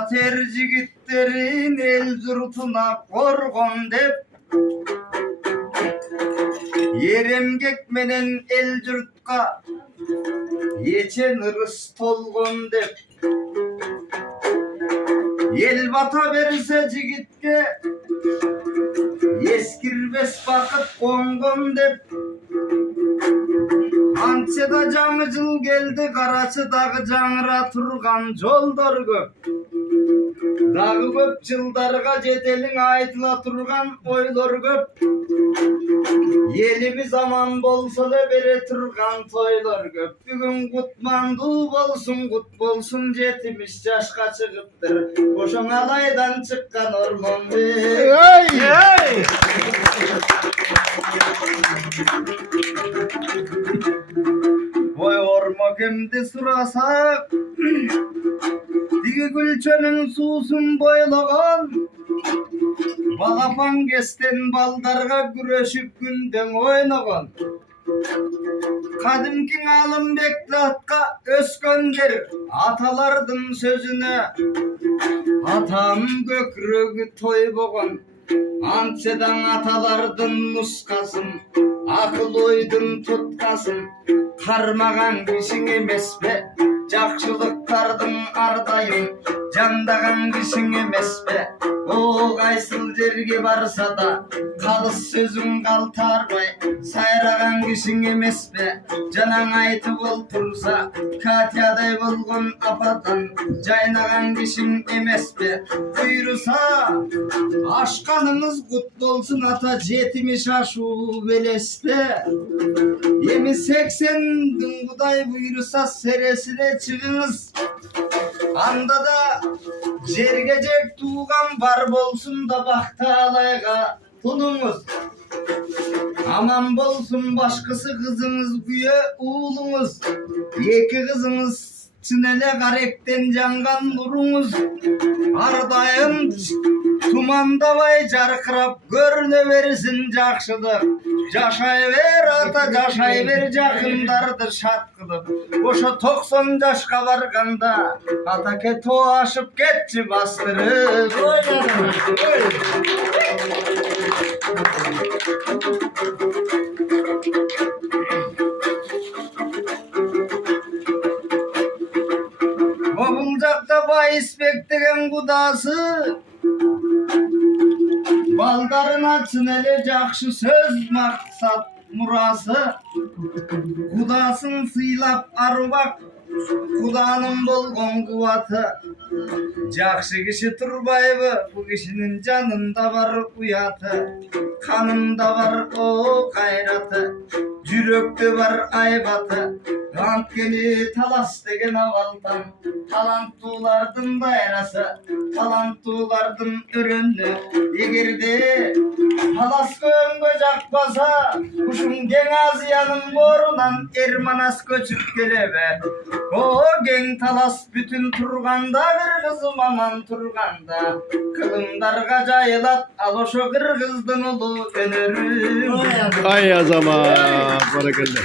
Ater jigitlerin el zurtuna korgon dep Yeremgek menen el jurtka Yeçen ırıs tolgon dep El bata berse jigitke Eskirбес bakıt kongon dep Antçeda жаңы жыл келди карачыдагы жаңыра турган жолдор көп Дагы көп жылдарга жетелиң айтыла турган ойлор көп Елimiz aman bolsa da бере турган тойлор көп Бүгүн кутмандуу болсун 70 жашка чыгыптыр Ошоң алайдан чыккан ормон Oy orma kimdi surasak Digi gülçönün susun boylagan Balapan kesten baldarga güreşip günden oynagan Kadimkin alım bektatka ösköndir Atalardın sözüne Atam gökrögü toy boğan Antçeden atalardın nuskasın Akıl oydun tutkasın Karmagan kişin emes be Jakşılıklardın ardayın Jandagan kişin emes be O kaysıl jerge barsa da Kalыс sözün kaltarbay Sayragan kişin emes be Janan aytıp oltursa Katyaday bolgon apadan Jaynagan kişin emes be Buyursa Aşkanınız kutlu olsun ata 70 aşu beleste Yemi 80 Kuday buyursa seresine çıkınız Anda da jergecek tuğan var bolsun da bakta alayga tulunuz Aman bolsun başkası kızınız güye uğlunuz Yeki kızınız çinele karekten jangan nurunuz Ardayım tumandabay jarkırap görüne versin jakşılık Jaşayver ata jaşayver jakındardı şat kılıp Oşo 90 jaşka barganda atake to aşıp ketçi bastırıp Bobuljakta bayisbek degen kudası Baldarına çınele jakşı söz maksat murası Kudasın sıylap arubak Kudanın bolgon kuvatı Jakşı kişi turbaybı Bu kişinin canında var uyatı Kanında var o gayratı Jürökte var aybatı Rantkeli talas degen avaldan Talanttulardın dayrası Talanttulardın örünü Egerde talas göngö jakbasa Kuşun gen Aziyanın borunan Ermanas köçüp gelebe O gen talas bütün turganda Kırgızım aman turganda Kılımdarga jayılat Al oşo kırgızdın ulu önörüm Ay ya zaman. Barakallah.